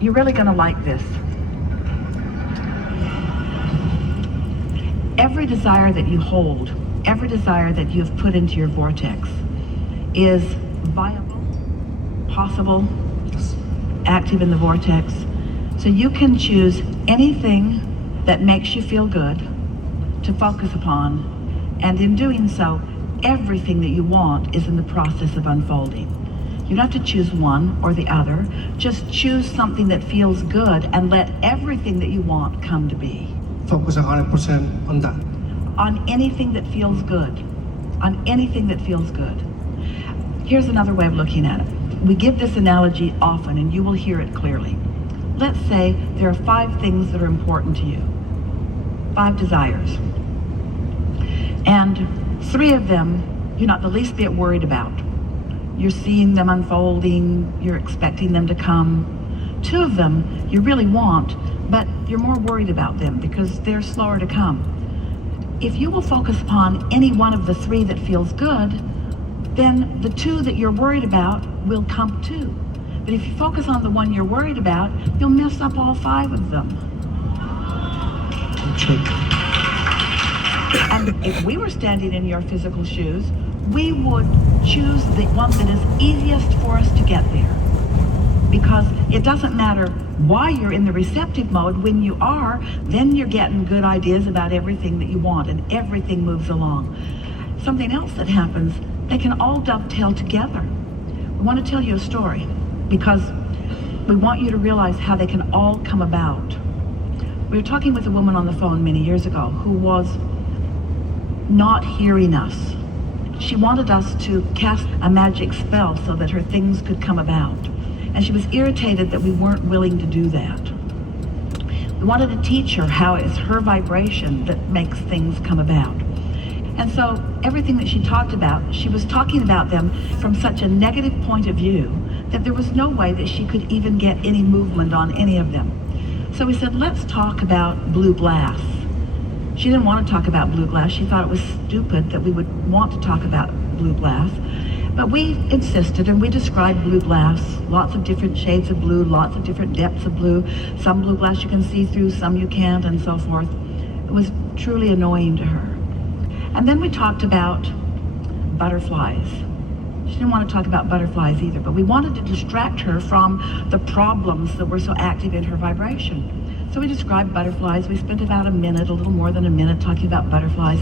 You're really going to like this. Every desire that you hold, every desire that you have put into your vortex is viable, possible, active in the vortex. So you can choose anything that makes you feel good to focus upon, and in doing so, everything that you want is in the process of unfolding. You don't have to choose one or the other. Just choose something that feels good and let everything that you want come to be. Focus 100% on that. On anything that feels good. On anything that feels good. Here's another way of looking at it. We give this analogy often and you will hear it clearly. Let's say there are 5 things that are important to you. 5 desires. And 3 of them you're not the least bit worried about. You're seeing them unfolding, you're expecting them to come. 2 of them you really want, but you're more worried about them because they're slower to come. If you will focus upon any one of the 3 that feels good, then the 2 that you're worried about will come too. But if you focus on the one you're worried about, you'll mess up all 5 of them. True. And if we were standing in your physical shoes, we would choose the one that is easiest for us to get there. Because it doesn't matter why you're in the receptive mode. When you are, then you're getting good ideas about everything that you want and everything moves along. Something else that happens, they can all dovetail together. We want to tell you a story because we want you to realize how they can all come about. We were talking with a woman on the phone many years ago who was not hearing us. She wanted us to cast a magic spell so that her things could come about. And she was irritated that we weren't willing to do that. We wanted to teach her how it's her vibration that makes things come about. And so everything that she talked about, she was talking about them from such a negative point of view that there was no way that she could even get any movement on any of them. So we said, let's talk about blue glass. She didn't want to talk about blue glass. She thought it was stupid that we would want to talk about blue glass. But we insisted and we described blue glass, lots of different shades of blue, lots of different depths of blue. Some blue glass you can see through, some you can't, and so forth. It was truly annoying to her. And then we talked about butterflies. She didn't want to talk about butterflies either, but we wanted to distract her from the problems that were so active in her vibration. So we described butterflies. We spent about a little more than a minute talking about butterflies.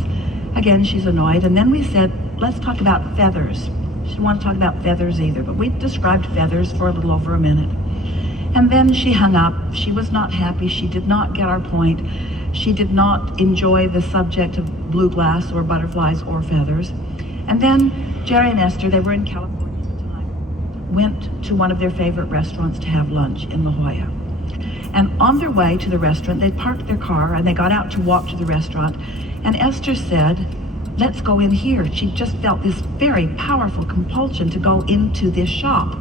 Again, she's annoyed. And then we said, let's talk about feathers. She didn't want to talk about feathers either, but we described feathers for a little over a minute. And then she hung up. She was not happy. She did not get our point. She did not enjoy the subject of blue glass or butterflies or feathers. And then Jerry and Esther, they were in California at the time, went to one of their favorite restaurants to have lunch in La Jolla. And on their way to the restaurant, they parked their car and they got out to walk to the restaurant. And Esther said, let's go in here. She just felt this very powerful compulsion to go into this shop,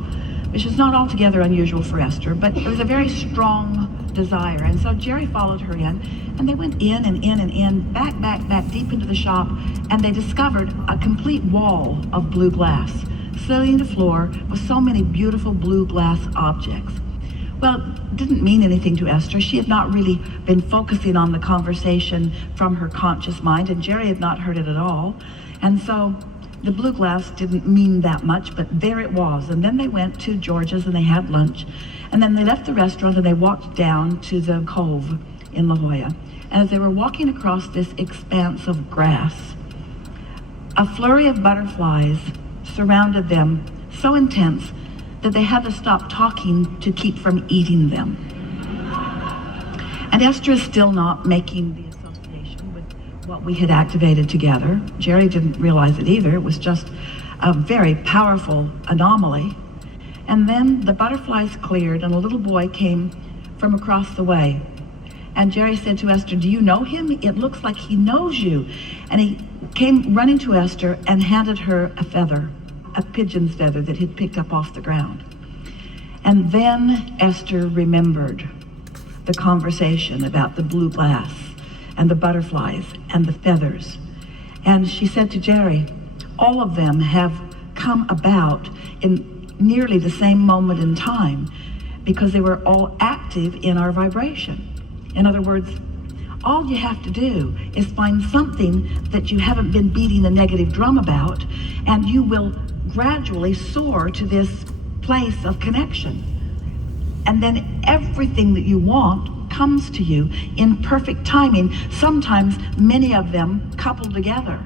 which is not altogether unusual for Esther, but it was a very strong desire. And so Jerry followed her in, and they went in and in and in, back deep into the shop, and they discovered a complete wall of blue glass, filling the floor with so many beautiful blue glass objects. Well, it didn't mean anything to Esther. She had not really been focusing on the conversation from her conscious mind, and Jerry had not heard it at all. And so the blue glass didn't mean that much, but there it was. And then they went to George's and they had lunch. And then they left the restaurant and they walked down to the cove in La Jolla. And as they were walking across this expanse of grass, a flurry of butterflies surrounded them so intense that they had to stop talking to keep from eating them. And Esther is still not making the association with what we had activated together. Jerry didn't realize it either. It was just a very powerful anomaly. And then the butterflies cleared and a little boy came from across the way. And Jerry said to Esther, do you know him? It looks like he knows you. And he came running to Esther and handed her a feather, a pigeon's feather that he'd picked up off the ground. And then Esther remembered the conversation about the blue glass and the butterflies and the feathers. And she said to Jerry, all of them have come about in nearly the same moment in time, because they were all active in our vibration. In other words, all you have to do is find something that you haven't been beating the negative drum about, and you will gradually soar to this place of connection. And then everything that you want comes to you in perfect timing, sometimes many of them coupled together.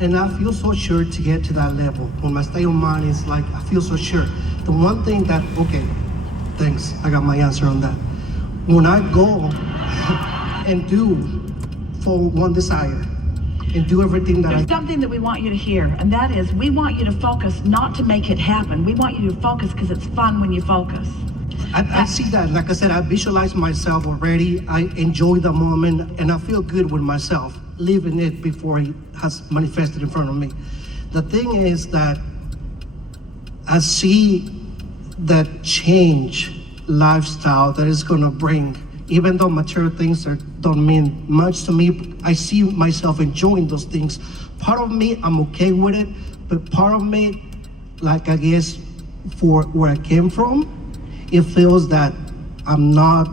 And I feel so sure to get to that level. When my state of mind is like, I feel so sure. The one thing that, okay, thanks, I got my answer on that. When I go and do for one desire and do everything that There's something that we want you to hear, and that is we want you to focus not to make it happen. We want you to focus because it's fun when you focus. I see that. Like I said, I visualize myself already. I enjoy the moment, and I feel good with myself, living it before it has manifested in front of me. The thing is that I see that change lifestyle that is going to bring, even though material things don't mean much to me, I see myself enjoying those things. Part of me, I'm okay with it, but part of me, like I guess for where I came from, it feels that I'm not,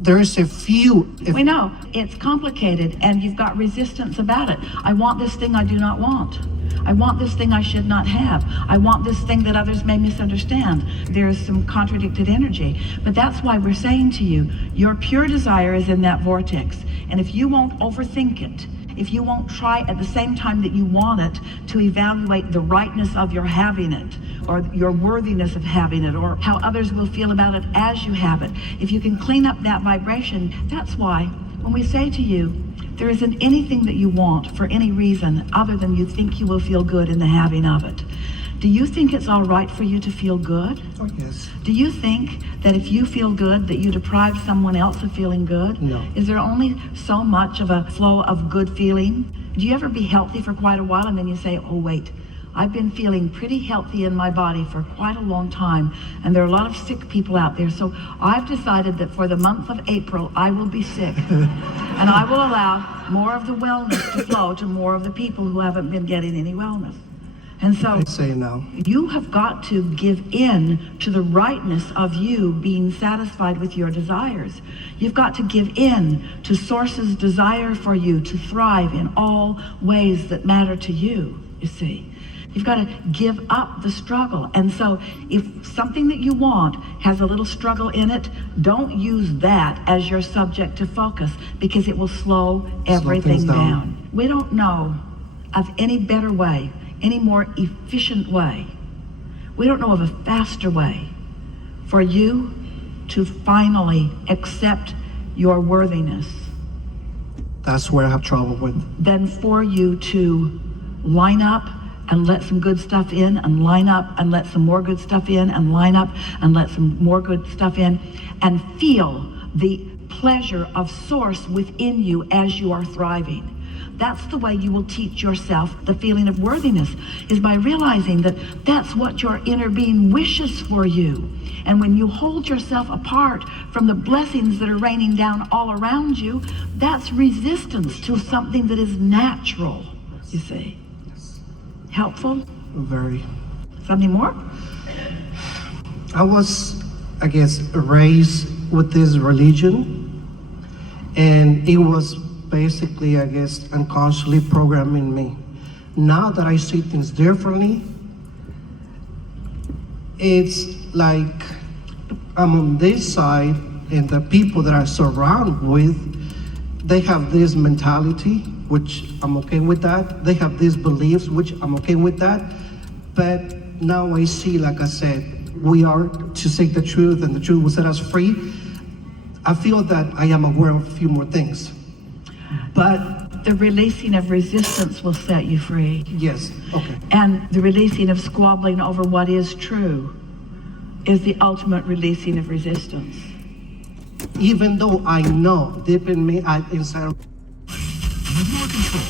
there is a few. We know it's complicated and you've got resistance about it. I want this thing I do not want. I want this thing I should not have. I want this thing that others may misunderstand. There's some contradicted energy. But that's why we're saying to you, your pure desire is in that vortex. And if you won't overthink it, if you won't try at the same time that you want it to evaluate the rightness of your having it, or your worthiness of having it, or how others will feel about it as you have it, if you can clean up that vibration, that's why when we say to you, there isn't anything that you want for any reason other than you think you will feel good in the having of it. Do you think it's all right for you to feel good? Oh, yes. Do you think that if you feel good, that you deprive someone else of feeling good? No. Is there only so much of a flow of good feeling? Do you ever be healthy for quite a while and then you say, oh wait, I've been feeling pretty healthy in my body for quite a long time, and there are a lot of sick people out there, so I've decided that for the month of April, I will be sick. And I will allow more of the wellness to flow to more of the people who haven't been getting any wellness. And so I say now. you have got to give in to the rightness of you being satisfied with your desires. You've got to give in to Source's desire for you to thrive in all ways that matter to you, you see. You've got to give up the struggle. And so if something that you want has a little struggle in it, don't use that as your subject to focus, because it will slow everything things down. down. We don't know of any better way, any more efficient way. We don't know of a faster way for you to finally accept your worthiness That's where I have trouble with. than for you to line up and let some good stuff in, and line up and let some more good stuff in, and line up and let some more good stuff in, and feel the pleasure of Source within you as you are thriving. That's the way you will teach yourself the feeling of worthiness, is by realizing that that's what your inner being wishes for you. And when you hold yourself apart from the blessings that are raining down all around you, that's resistance to something that is natural, you see. Helpful? Very. Something more? I was, I guess, raised with this religion, and it was basically, I guess, unconsciously programming me. Now that I see things differently, it's like I'm on this side, and the people that I surround with, they have this mentality, which I'm okay with that. They have these beliefs, which I'm okay with that. But now I see, like I said, we are to seek the truth, and the truth will set us free. I feel that I am aware of a few more things. But the releasing of resistance will set you free. yes, okay. And the releasing of squabbling over what is true is the ultimate releasing of resistance. Even though I know deep in me, inside With more control,